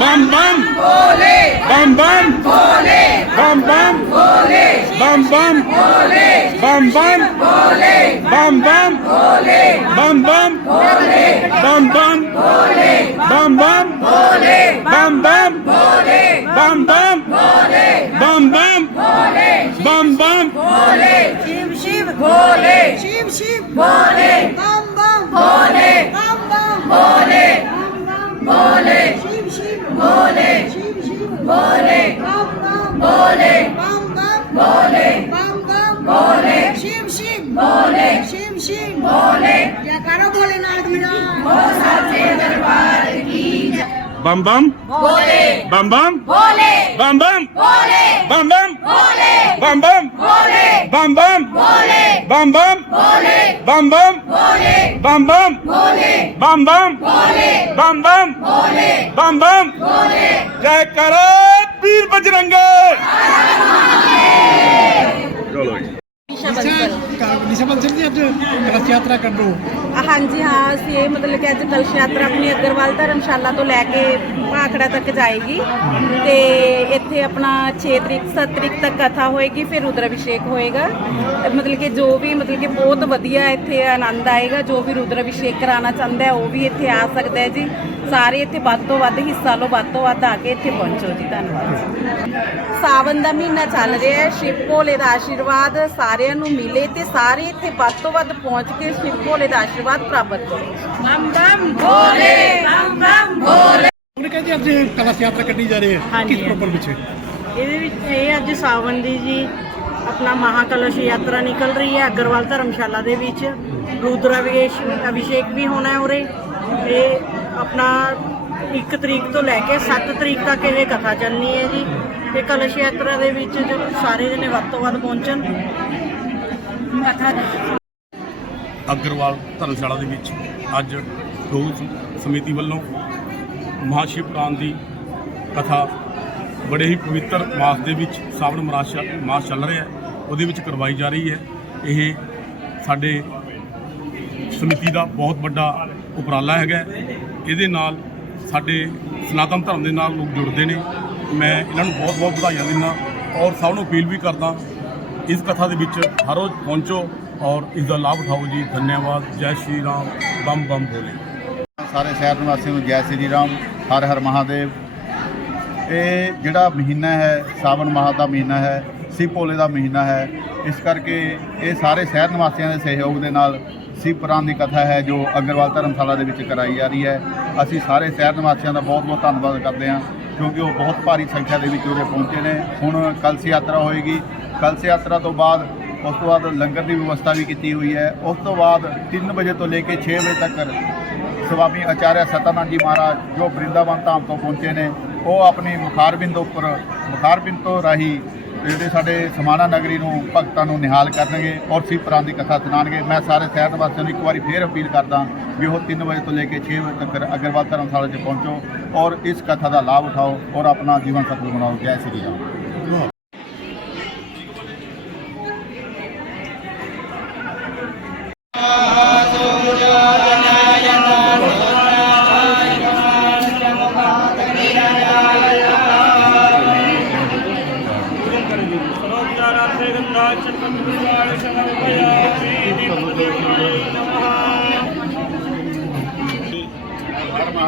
Bam bam. Bole. Bam bam. Bole. Bam bam. Bole. Bam bam. Bole. Bam bam. Bole. Bam bam. Bole. Bam bam. Bole. Bam bam. Bole. Bam bam. Bole. Bam bam. Bole. Bam bam. Bole. Bam bam. Bole. Bam bam. Bole. Şim şim. Bole. Şim şim. Bole. Bam bam. Bole. Bam bam. Bole. Bam bam. Bole. Bole. Bole. Bole. Bole. Bole. Shim shim. Bole. Shim shim. Bole. Ya karo bole nath mera. O sache darbar ki. Bam bam. Bole. Bam bam. Bole. Bam bam. Bole. Bam bam. Bole. Bam bam. Bole. Bam bam. Bole. Bam bam. Bole. Bam bam. Bole. बम भोले बम बम भोले बम बम भोले बम बम भोले बम बम ਹਾਂਜੀ ਹਾਂ ਅਸੀਂ ਇਹ ਮਤਲਬ ਕਿ ਅੱਜ ਕਲਸ਼ ਯਾਤਰਾ ਆਪਣੀ ਅਗਰਵਾਲ ਧਰਮਸ਼ਾਲਾ ਤੋਂ ਲੈ ਕੇ ਭਾਖੜਾ ਤੱਕ ਜਾਏਗੀ। ਤੇ ਇੱਥੇ ਆਪਣਾ 6 ਤਰੀਕ 7 ਤਰੀਕ ਤੱਕ ਕਥਾ ਹੋਏਗੀ ਫਿਰ ਰੁਦਰ ਅਭਿਸ਼ੇਕ ਹੋਏਗਾ ਮਤਲਬ ਕਿ ਜੋ ਵੀ ਮਤਲਬ ਕਿ ਬਹੁਤ ਵਧੀਆ ਇੱਥੇ ਆਨੰਦ ਆਏਗਾ। ਜੋ ਵੀ ਰੁਦਰ ਅਭਿਸ਼ੇਕ ਕਰਾਉਣਾ ਚਾਹੁੰਦਾ ਉਹ ਵੀ ਇੱਥੇ ਆ ਸਕਦਾ ਹੈ ਜੀ। ਸਾਰੇ ਇੱਥੇ ਵੱਧ ਤੋਂ ਵੱਧ ਹਿੱਸਾ ਲਓ ਵੱਧ ਤੋਂ ਵੱਧ ਆ ਕੇ ਇੱਥੇ ਪਹੁੰਚੋ ਜੀ ਧੰਨਵਾਦ। ਸਾਵਨ ਦਾ ਮਹੀਨਾ ਚੱਲ ਰਿਹਾ ਹੈ ਸ਼ਿਵ ਭੋਲੇ ਦਾ ਆਸ਼ੀਰਵਾਦ ਸਾਰਿਆਂ ਨੂੰ ਮਿਲੇ ਤੇ ਸਾਰੇ ਇੱਥੇ ਵੱਧ ਤੋਂ ਵੱਧ ਪਹੁੰਚ ਕੇ ਸ਼ਿਵ ਭੋਲੇ ਦਾ ਆਸ਼ੀਰਵਾਦ ਪ੍ਰਾਪਤ ਕਰੋ। ਨਮ ਨਮ ਭੋਲੇ ਨਮ ਨਮ ਕਹਿੰਦੇ ਅੱਜ ਕਲਸ਼ ਯਾਤਰਾ ਕੱਢੀ ਜਾ ਰਹੀ ਹੈ। ਕਿਸ ਪ੍ਰੋਪਰ ਵਿੱਚ? ਇਹਦੇ ਵਿੱਚ ਇਹ ਅੱਜ ਸਾਵਨ ਦੀ ਜੀ ਆਪਣਾ ਮਹਾਕਲਸ਼ ਯਾਤਰਾ ਨਿਕਲ ਰਹੀ ਹੈ ਅਗਰਵਾਲ ਧਰਮਸ਼ਾਲਾ ਦੇ ਵਿੱਚ। ਰੂਦਰਾ ਅਭਿਸ਼ੇਕ ਵੀ ਹੋਣਾ ਹੈ ਉਰੇ। ਤੇ ਆਪਣਾ 1 ਤਰੀਕ ਤੋਂ ਲੈ ਕੇ 7 ਤਰੀਕ ਤੱਕ ਇਹ ਕਥਾ ਚੱਲਣੀ ਹੈ ਜੀ। ਤੇ ਕਲਸ਼ ਯਾਤਰਾ ਦੇ ਵਿੱਚ ਜੋ ਸਾਰੇ ਜਣੇ ਵੱਧ ਤੋਂ ਵੱਧ ਪਹੁੰਚਣ। ਕਥਾ ਅਗਰਵਾਲ ਧਰਮਸ਼ਾਲਾ ਦੇ ਵਿੱਚ ਅੱਜ ਦੋਸਤ ਸਮਿਤੀ ਵੱਲੋਂ ਮਹਾਸ਼ਿਵ ਪੁਰਾਣ ਦੀ ਕਥਾ ਬੜੇ ਹੀ ਪਵਿੱਤਰ ਮਾਸ ਦੇ ਵਿੱਚ ਸਾਵਣ ਮਾਸ ਮਾਸ ਚੱਲ ਰਿਹਾ ਉਹਦੇ ਵਿੱਚ ਕਰਵਾਈ ਜਾ ਰਹੀ ਹੈ। ਇਹ ਸਾਡੇ ਸਮਿਤੀ ਦਾ ਬਹੁਤ ਵੱਡਾ ਉਪਰਾਲਾ ਹੈਗਾ ਇਹਦੇ ਨਾਲ ਸਾਡੇ ਸਨਾਤਨ ਧਰਮ ਦੇ ਨਾਲ ਲੋਕ ਜੁੜਦੇ ਨੇ। ਮੈਂ ਇਹਨਾਂ ਨੂੰ ਬਹੁਤ ਬਹੁਤ ਵਧਾਈਆਂ ਦਿੰਦਾ ਔਰ ਸਭ ਨੂੰ ਅਪੀਲ ਵੀ ਕਰਦਾ ਇਸ ਕਥਾ ਦੇ ਵਿੱਚ ਹਰ ਰੋਜ਼ ਪਹੁੰਚੋ ਔਰ ਇਸ ਦਾ ਲਾਭ ਉਠਾਓ ਜੀ। ਧੰਨਵਾਦ। ਜੈ ਸ਼੍ਰੀ ਰਾਮ। ਬੰਮ ਬੰਮ ਭੋਲੇ ਸਾਰੇ ਸ਼ਹਿਰ ਨਿਵਾਸੀਆਂ ਨੂੰ ਜੈ ਸ੍ਰੀ ਰਾਮ। ਹਰ ਹਰ ਮਹਾਦੇਵ। ਇਹ ਜਿਹੜਾ ਮਹੀਨਾ ਹੈ, ਸਾਵਣ ਮਾਹ ਦਾ ਮਹੀਨਾ ਹੈ, ਸਿਵ ਭੋਲੇ ਦਾ ਮਹੀਨਾ ਹੈ, ਇਸ ਕਰਕੇ ਇਹ ਸਾਰੇ ਸ਼ਹਿਰ ਨਿਵਾਸੀਆਂ ਦੇ ਸਹਿਯੋਗ ਦੇ ਨਾਲ ਸਿਵ ਪੁਰਾਣ ਦੀ ਕਥਾ ਹੈ ਜੋ ਅਗਰਵਾਲ ਧਰਮਸ਼ਾਲਾ ਦੇ ਵਿੱਚ ਕਰਾਈ ਜਾ ਰਹੀ ਹੈ। ਅਸੀਂ ਸਾਰੇ ਸ਼ਹਿਰ ਨਿਵਾਸੀਆਂ ਦਾ ਬਹੁਤ ਬਹੁਤ ਧੰਨਵਾਦ ਕਰਦੇ ਹਾਂ, ਕਿਉਂਕਿ ਉਹ ਬਹੁਤ ਭਾਰੀ ਸੰਖਿਆ ਦੇ ਵਿੱਚ ਉਰੇ ਪਹੁੰਚੇ ਨੇ। ਹੁਣ ਕਲਸ਼ ਯਾਤਰਾ ਹੋਏਗੀ। ਕਲਸ਼ ਯਾਤਰਾ ਤੋਂ ਬਾਅਦ ਉਸ ਤੋਂ ਬਾਅਦ ਲੰਗਰ ਦੀ ਵਿਵਸਥਾ ਵੀ ਕੀਤੀ ਹੋਈ ਹੈ। ਉਸ ਤੋਂ ਬਾਅਦ 3 ਵਜੇ ਤੋਂ ਲੈ ਕੇ 6 ਵਜੇ ਤੱਕ ਸਵਾਮੀ ਆਚਾਰਿਆ ਸਤਾਨੰਦ ਜੀ ਮਹਾਰਾਜ, ਜੋ ਬ੍ਰਿੰਦਾਵਨ ਧਾਮ ਤੋਂ ਪਹੁੰਚੇ ਨੇ, ਉਹ ਆਪਣੀ ਮੁਖਾਰਬਿੰਦ ਉੱਪਰ, ਮੁਖਾਰਬਿੰਦ ਤੋਂ ਰਾਹੀਂ ਜਿਹੜੇ ਸਾਡੇ ਸਮਾਣਾ ਨਗਰੀ ਨੂੰ ਭਗਤਾਂ ਨੂੰ ਨਿਹਾਲ ਕਰਨਗੇ ਔਰ ਸਿਵ ਪ੍ਰਾਨ ਦੀ ਕਥਾ ਸੁਣਾਉਣਗੇ। ਮੈਂ ਸਾਰੇ ਸਹਿਤ ਵਾਸੀਆਂ ਨੂੰ ਇੱਕ ਵਾਰੀ ਫੇਰ ਅਪੀਲ ਕਰਦਾ ਵੀ ਉਹ 3 ਵਜੇ ਤੋਂ ਲੈ ਕੇ 6 ਵਜੇ ਤੱਕ ਅਗਰਵਾਲ ਧਰਮਸ਼ਾਲਾ 'ਚ ਪਹੁੰਚੋ ਔਰ ਇਸ ਕਥਾ ਦਾ ਲਾਭ ਉਠਾਓ ਔਰ ਆਪਣਾ ਜੀਵਨ ਸਫਲ ਬਣਾਓ। ਜੈ ਸ੍ਰੀ Ram.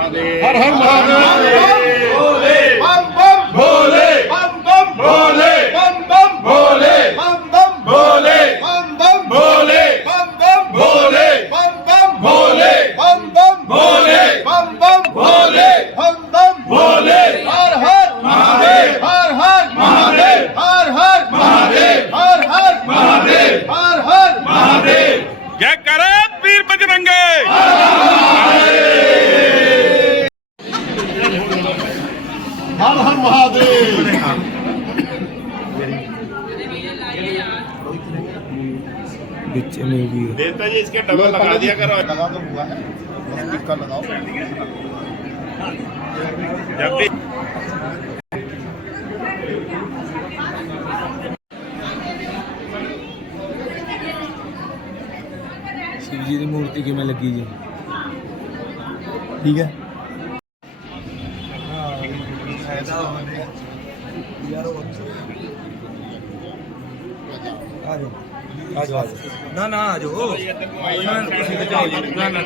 Hare Har Har Mahadev बीच में भी देता जी इसके डबल लगा लगा दिया करो। लगा तो हुआ है। टिक्का लगाओ। जब भी शिव जी की मूर्ति किमें लगी जी। ठीक है? हाँ, आ जाओ। ਆ ਜਾਓ ਨਾ ਨਾ ਆ ਨਾ ਤੁਸੀਂ ਬਚਾਓ ਜੀ ਨਾ ਨਾ